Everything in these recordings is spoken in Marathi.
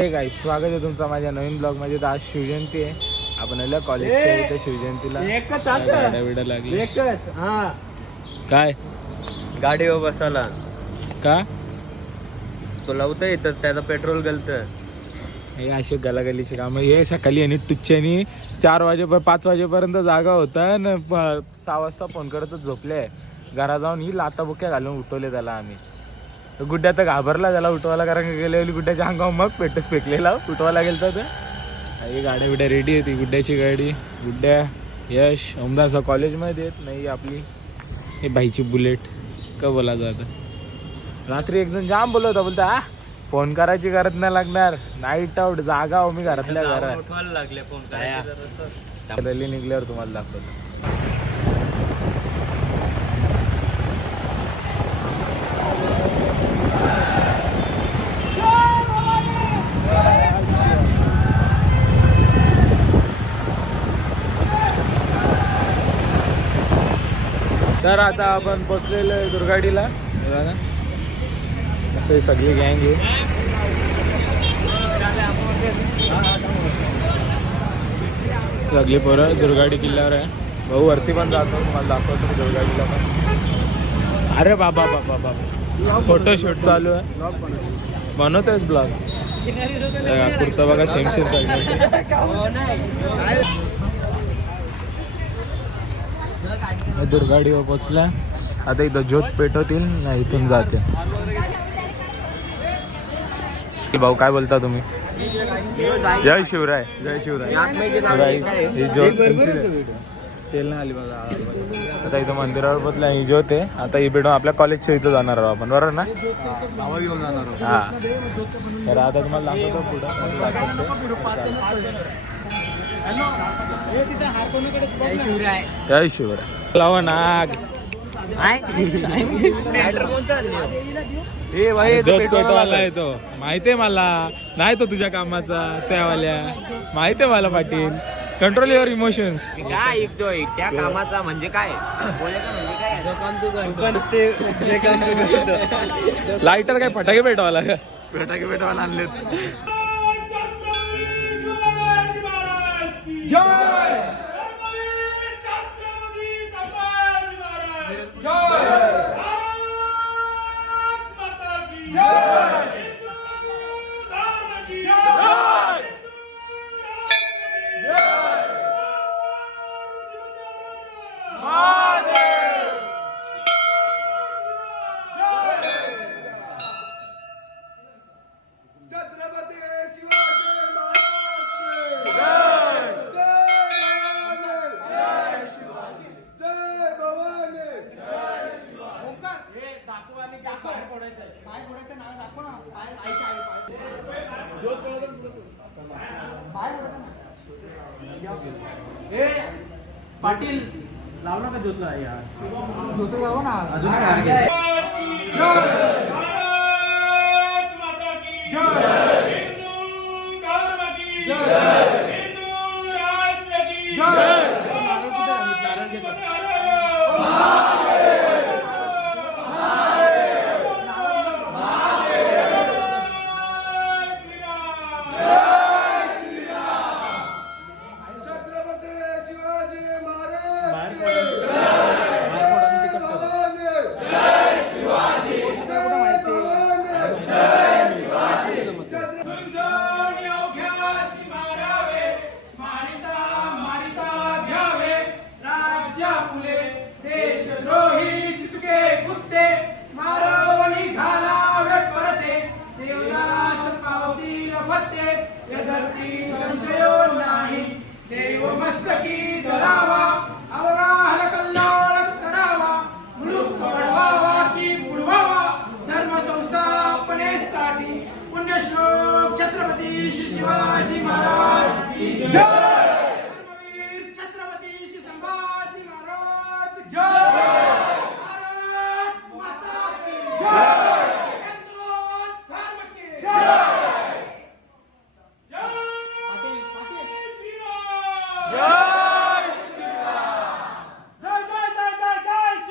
हे काय स्वागत आहे तुमचं माझ्या नवीन ब्लॉग मध्ये. तर आज शिवजयंती आहे. आपण आलो कॉलेजच्या इथे शिवजयंतीला. गाड्या लागली काय गाडीवर बसायला का तो लावता येतं त्याचं पेट्रोल गलतं. हे असे गलागलीचे काम. हे सकाळी आणि टुच्च्यानी 5 वाजेपर्यंत जागा होता आणि 6 वाजता फोन करतच झोपले. घरा जाऊन ही लाता बुक्या घालून उठवले त्याला आम्ही. गुड्ड्या तर घाबरला त्याला उठवायला, कारण गेलेली गुड्ड्याच्या अंगावर मग पेटच फेकलेला उठवायला गेलं तर. ही गाड्या बिड्या रेडी आहे. ती गुड्ड्याची गाडी, गुड्ड्या, यश, ओमदास कॉलेजमध्ये येत नाही. आपली हे भाईची बुलेट का बोलायचं आता. रात्री एकदम जाम बोलत होता, बोलता फोन करायची गरज नाही लागणार, नाईट आउट जागा हो मी घरातल्या घरात. उठवायला लागले फोन रॅली निघल्यावर तुम्हाला दाखवतो. तर आता आपण पोचलेलो आहे दुर्गाडीला. असं सगळी गँग आहे. सगळी पोरं दुर्गाडी किल्ल्यावर आहे. भाऊ वरती पण जातो, तुम्हाला दाखवतो दुर्गाडीला पण. अरे बाबा बाबा बाबा फोटोशूट चालू आहे. बनवतोय ब्लॉग. कुर्ता बघा शेमशेर दुर्गाडीवर पोचला. आता इथं ज्योत पेटवतील ना, इथून जाते. भाऊ काय बोलता तुम्ही? जय शिवराय. जय शिवराय. ही ज्योत तेल नाही आली बघा. आता इथं मंदिरावर पोचला. ही ज्योत आहे. आता ही भेटून आपल्या कॉलेजच्या इथं जाणार आहोत आपण, बरोबर ना? घेऊन जाणार आहोत. हा, तर आता तुम्हाला दाखवतो पुढं. जय शिवराय. जय शिवराय. लावा नाग. ज्योत पेटवायला येतो. माहितीये मला, नाही तो तुझ्या कामाचा त्यावाल्या. माहितीये मला पाटील. Control your emotions. काय त्या कामाचा म्हणजे काय? लाईटर काय फटाके पेटवायला का? फटाके पेटवायला आणले. पाटील लावला का ज्योतला यार? ज्योत लावा ना अजून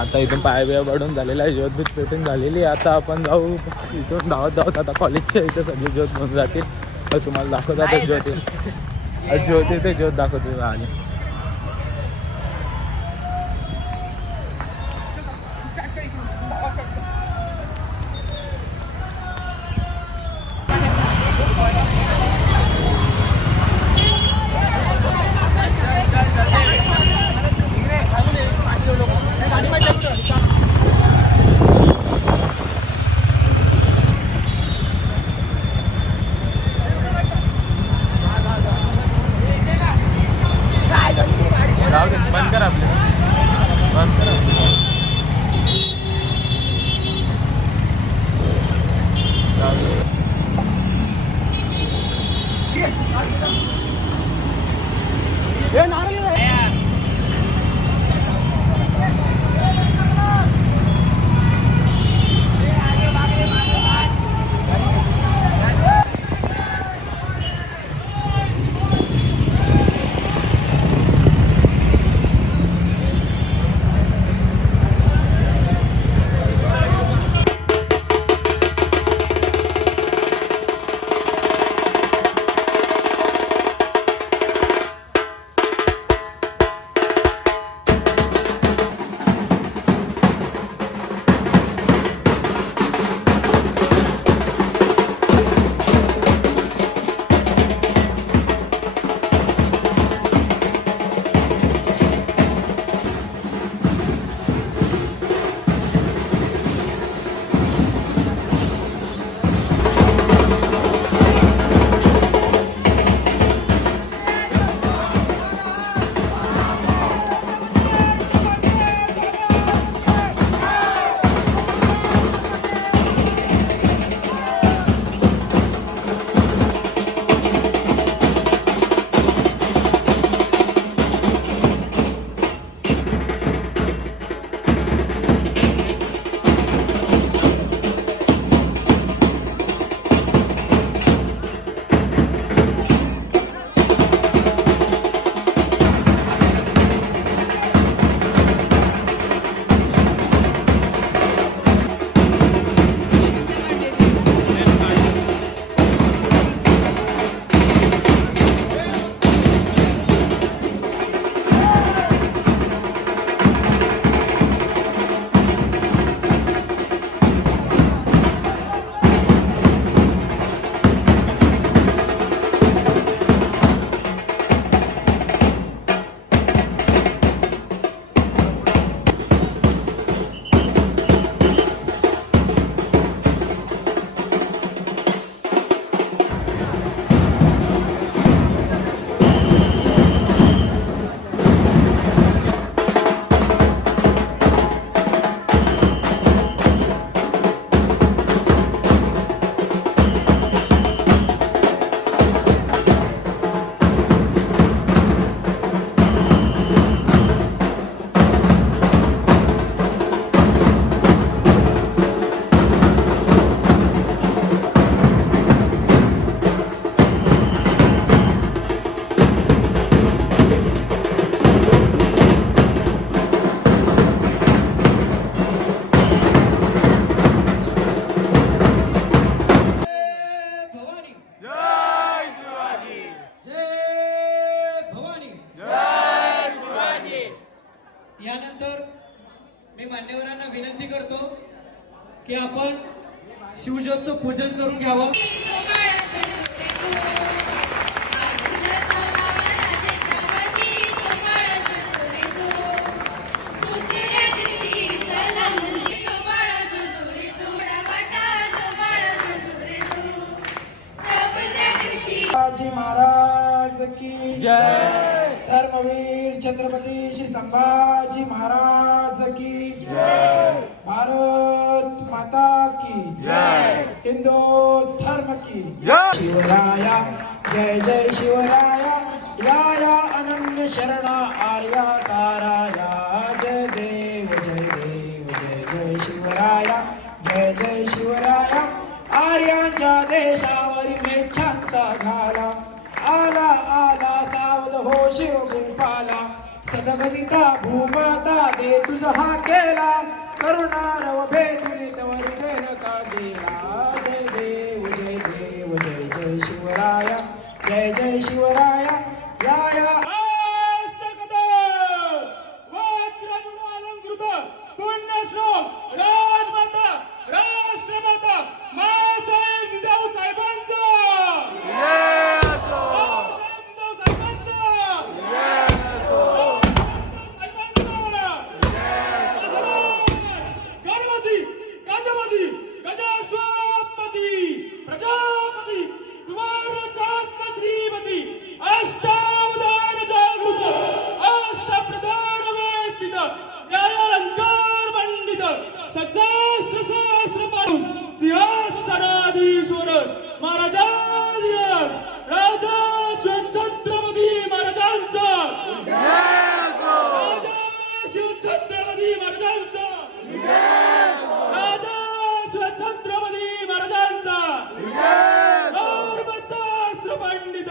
आता इथून पाय बिया पडून झालेला आहे. ज्योत बीत पेटून झालेली आहे. आता आपण जाऊ इथून धावत आता कॉलेजच्या इथे सगळी ज्योत घेऊन जातील. तुम्हाला दाखवतो आता ज्योत येते ज्योत दाखवतो आले. बंद कर आपले बंद कर यानंतर मी मान्यवरांना विनंती करतो की आपण शिवज्योतचं पूजन करून घ्यावं. शिवाजी महाराज की जय. धर्मवीर छत्रपती श्री संभाजी महाराज की जय. भारत माता की जय. हिंदू धर्म की जय. शिवराया जय जय शिवराया या अनन्य शरणा आर्या ताराया जय देव जय देव जय जय शिवराया जय जय शिवराया आर्यांच्या देशावरी मेच्छांचा घाला आला आला सावध हो शिव गोपाला सदगदिता भूमाता दे तुझ हा केला करुणारव भेदुनी तवरी का गेला जय देव जय देव जय जय शिवराय जय जय शिवराया या या सिंहासनाधीश्वर महाराजाधिराज राजा शिवछत्रपती महाराजांचा राजा शिवछत्रपती महाराजांचा राजा शिवछत्रपती महाराजांचा धर्मशास्त्र पंडित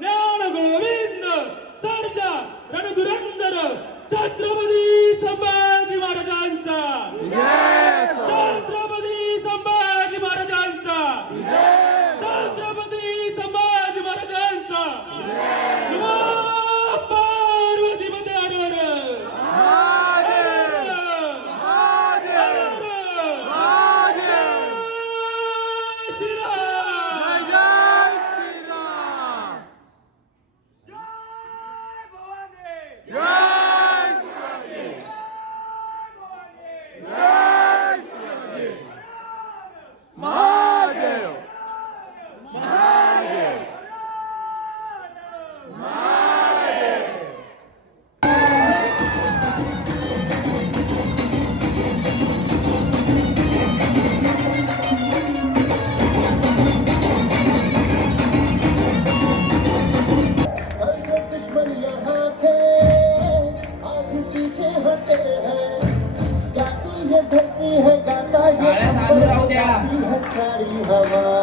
ज्ञान गोविंद सर्जा रणधुरंदर छत्रपती संभाजी महाराजांचा छत्रपती संभाजी महाराजांचा छत्रपती संभाजी महाराजांचा नमो पार्वती पते हर दुश्मन यहाँ थे आज पीछे हटे हैं गाती ये धरती है गाता ये गाती है सारी हवा